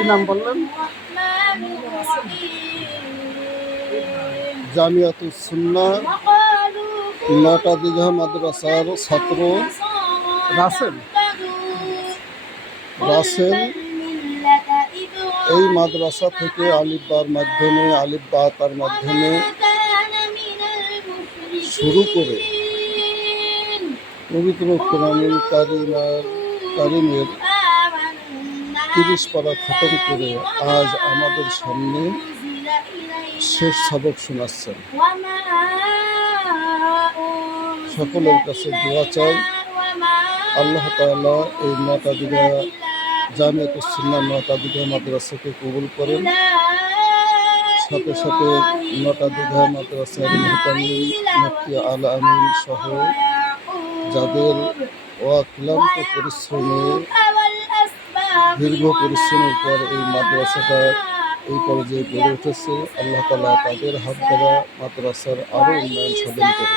কি নাম বললেন? জামিয়াতুস সুন্নাহ নটাদিঘা মাদ্রাসার ছাত্র রাসেল। এই মাদ্রাসা থেকে আলিফ বার মাধ্যমে, আলিফ বা তার মাধ্যমে শুরু করে পবিত্র কোরআনুল কারিমের 30 পারা খতম করে আজ আমাদের সামনে শেষ সবক শোনাচ্ছেন। সকলের কাছে দোয়া চাই, আল্লাহ তাআলা এই নটাদিঘা জামিয়াতুস সুন্নাহ নটাদিঘা মাদ্রাসাকে কবুল করেন। সাথে সাথে নটাদিঘা মাদ্রাসার মুহতামিম মুফতি আল আমিন সহ যাদের অক্লান্ত পরিশ্রমে, দীর্ঘ পরিশ্রমের পর এই মাদ্রাসাটা এই পর্যায়ে গড়ে উঠেছে, আল্লাহ তাআলা তাদের হাত দ্বারা মাদ্রাসার আরও উন্নয়ন সাধন করে।